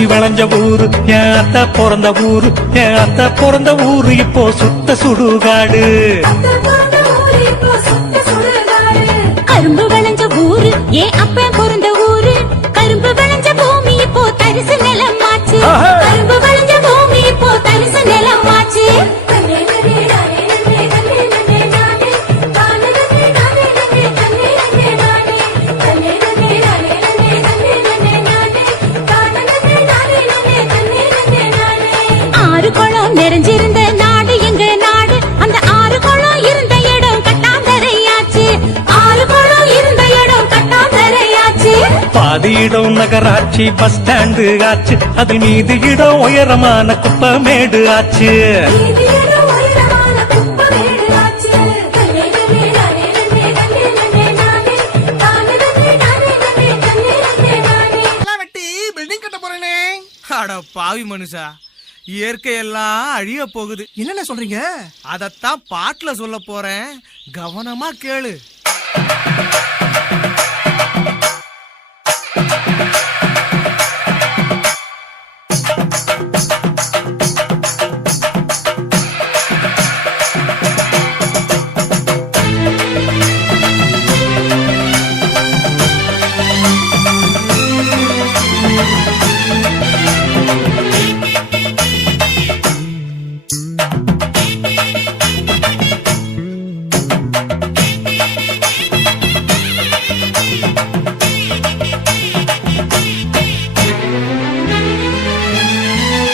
ஊசி வளைஞ்ச ஊரு என் அத்தை பிறந்த ஊரு, என் அத்தை பிறந்த ஊரு இப்போ சுத்த சுடுகாடு. கரும்பு விளைஞ்ச ஊரு ஏன் அப்பன் பிறந்த ஊரு, கரும்பு விளைஞ்ச பூமி இப்போ தரிசு நிலமாச்சு, கரும்பு விளைஞ்ச பூமி இப்போ தரிசு நிலமாச்சு. ஆறு குளம் நிறைஞ்சிருந்த நாடு எங்க நாடு, அந்த ஆறு குளம் இருந்த இடம் கட்டாந்தரையாச்சு, ஆறு குளம் இருந்த இடம் கட்டாந்தரையாச்சு. பாதி இடம் நகராட்சி பஸ் ஸ்டாண்டு ஆச்சு, அது மீது இடம் உயரமான குப்பமேடு ஆச்சு. பாவி மனுஷா, இயற்கையெல்லாம் அழிய போகுது. என்னென்ன சொல்றீங்க? அதத்தான் பாட்டுல சொல்ல போறேன், கவனமா கேளு.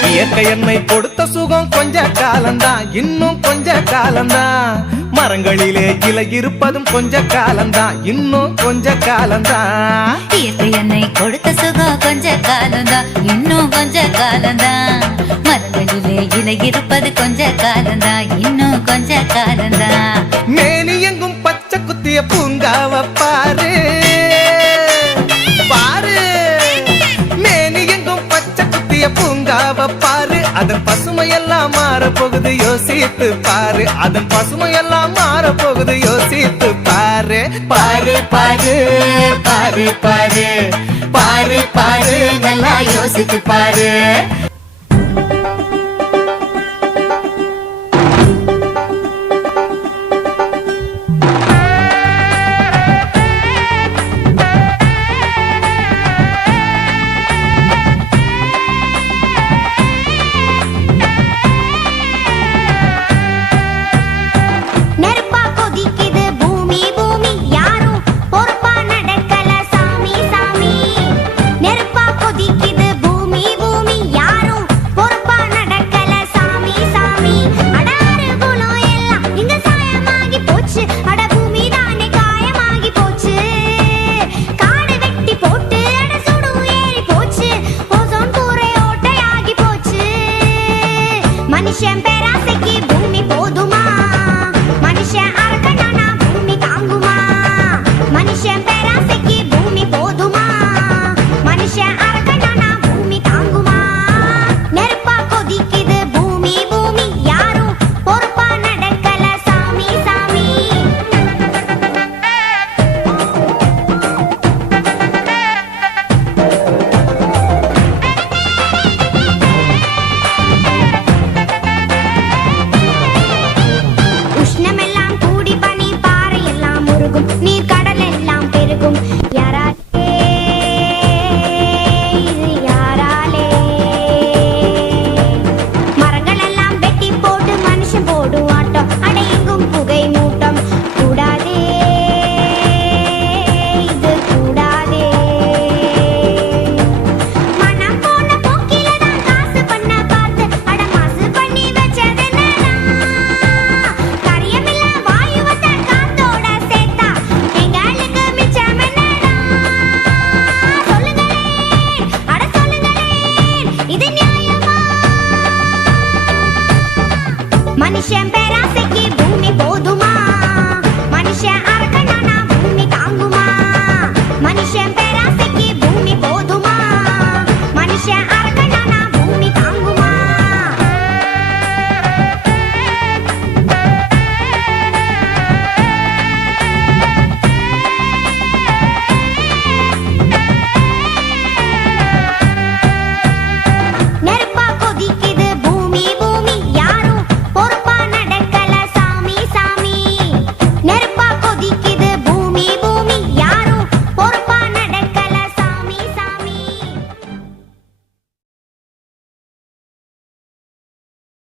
இயற்கை என்னை கொடுத்த சுகம் கொஞ்ச காலம்தான், இன்னும் கொஞ்ச காலம்தான். மரங்களிலே இலை இருப்பதும் கொஞ்ச காலம்தான், இன்னும் கொஞ்ச காலம்தான். இயற்கை என்னை கொடுத்த சுகம் கொஞ்ச காலம்தான், இன்னும் கொஞ்ச காலம்தான். மரங்களிலே இலை இருப்பது கொஞ்ச காலம்தான், இன்னும் கொஞ்ச காலம்தான். மேனி எங்கும் பச்சை குத்திய பூங்காவ பாரு பாரு, மேனி எங்கும் பச்சை குத்திய பூங்காவ பாரு. அதன் பசுமையெல்லாம் மாற போகுது யோசித்து பாரு, அதன் பசுமையெல்லாம் மாற போகுது யோசித்து பாரு. பாரு பாரு பாரு பாரு பாரு பாரு, நல்லா யோசித்து பாரு. மனுஷன் பேராசைக்கு பூமி போதுமா, மனுஷன் அறக்கணும்னா பூமி தாங்குமா, மனுஷன் பேராசைக்கு பூமி போதுமா, மனுஷன் அறக்கணும்னா பூமி தாங்குமா. நெருப்பா கொதிக்குது பூமி பூமி, யாரும் பொறுப்பா நடக்கல சாமி சாமி. நீர் கடல் எல்லாம் பெருகும், யாராலே இது யாராலே. மரங்கள் எல்லாம் வெட்டி போட்டு மனுஷன் போடும் ஆட்டம், அடையெங்கும் புகை மூட்டம். கூடாதே இது கூடாதே. மனம் போன போக்கில தான் காசு பண்ண பார்த்து அட மாசு பண்ணி வச்சதென்னடா. கரியமில்ல வாயுவத்தை காத்தோட சேர்த்தா எங்களுக்கு மிச்சம் என்னடா. சொல்லுங்களேன் அட சொல்லுங்களேன், இது நியாயமா? மனுஷன் பேராசைக்கு